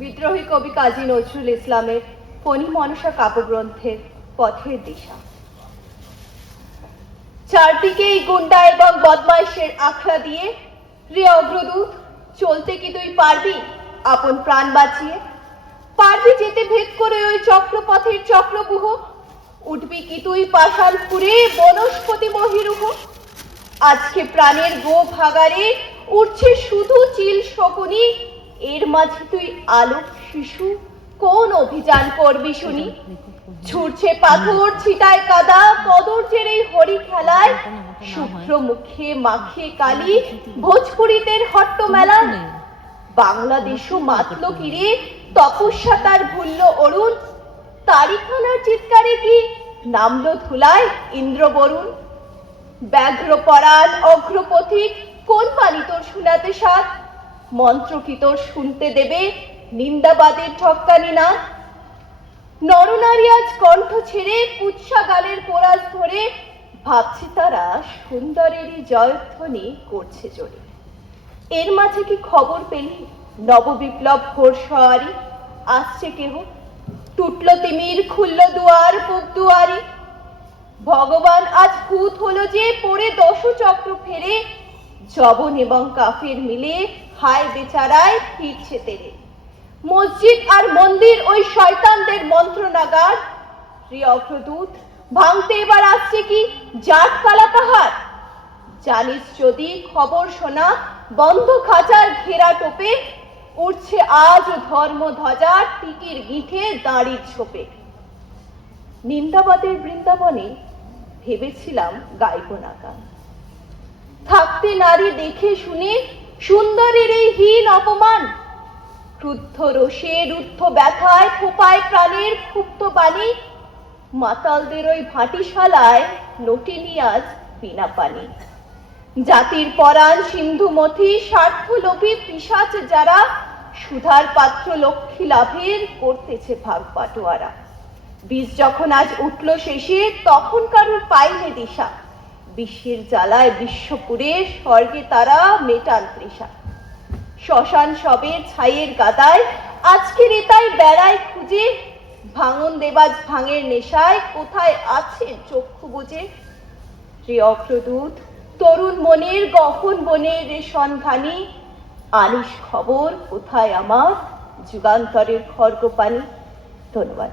বিদ্রোহী কবি কাজী নজরুল ইসলামের ফণী মনসা কাব্যগ্রন্থের পথের দিশা। চারদিকেই গুন্ডা এবং বদমাইশের আখড়া দিয়ে, রে অগ্রদূত, চলতে কি তুই পারবি আপন প্রাণ বাঁচিয়ে? পারবি যেতে ভেদ করে ওই চক্রপথের চক্রবুহ? উঠবি কি তুই পাষাণ ফুরে বনস্পতি মহিরুহ? আজকে প্রাণের গো ভাগারে উঠছে শুধু চিল শকুনি, এর মাঝে তুই আলোক শিশু কোন অভিযান করবি শুনি? ছুটছে পাথর ছিটায় কাদা কদর্যের এই হরি খেলায়, শুভ্র মুখে মাখিয়ে কালি ভোজপুরীদের হট্ট মেলা। বাংলাদেশও মাতল কিরে, তপস্যা তার ভুলল অরুণ, তারিখানার চিৎকারে কি নামলো ধুলায় ইন্দ্র বরুণ? ব্যাঘ্র পরাণ অগ্রপথিক কোন বাণী তোর শোনাতে সাথ? মন্ত্র কি তোর শুনতে দেবে নিন্দাবাদের ঠক্কানি না? নরনারী আজ কণ্ঠ ছেড়ে কুৎসা গালের কোরাস ধরে, ভাবছে তারা সুন্দরেরই জয়ধ্বনি করছে জোরে। এর মাঝে কি খবর পেলি নববিপ্লব ঘোর সওয়ারি? আসছে কেহ, টুটল তিমির খুলল দুয়ার পূব দুয়ারি। ভগবান আজ ভূত হলো যে পড়ে দশ চক্র ফেরে, জবন এবং কাফের মিলে হায় বেচারায় ফিরছে তেরে। মসজিদ আর মন্দির ওই শয়তানদের মন্ত্রণাগার, রে অগ্রদূত, ভাঙতে এবার আসছে কি জাট কালা পাহাড়? জানিস যদি খবর শোনা বন্ধ খাঁচার ঘেরা টোপে, উঠছে আজ ধর্ম ধ্বজা টিকির গিঠে দাঁড়ির ছোপে। নিন্দাবাদের বৃন্দাবনে ভেবেছিলাম গাইব না গান, থাকতে নারী দেখে শুনে সুন্দরের এই হীন অপমান। ক্রুদ্ধ রোষে রুদ্ধ ব্যথায় খোপায় প্রাণের ক্ষুব্ধ বাণী, মাতালদের ওই ভাটিশালায় নটিনি আজ বিনা পানি। জাতির পরাণ সিন্ধুমথি স্বার্থ লোভী পিশাচ যারা, সুধার পাত্র লক্ষ্মী লাভের করতেছে ভাগ বাটোয়ারা। বীজ যখন আজ উঠল শেষে তখন কারোর পাইলে দিশা, বিশ্বের জ্বালায় বিশ্বপুরে স্বর্গে তারা মেটান তৃষা। শ্মশান সবের ছাইয়ের গাদায় আজকে রেতাই বেড়ায় খুঁজে, ভাঙন দেবাজ ভাঙের নেশায় কোথায় আছে চক্ষু বুঝে? রে অগ্রদূত, তরুণ মনের গহন বনের রে সন্ধানী, আনিস খবর কোথায় আমার যুগান্তরের খর্গ পানি? ধন্যবাদ।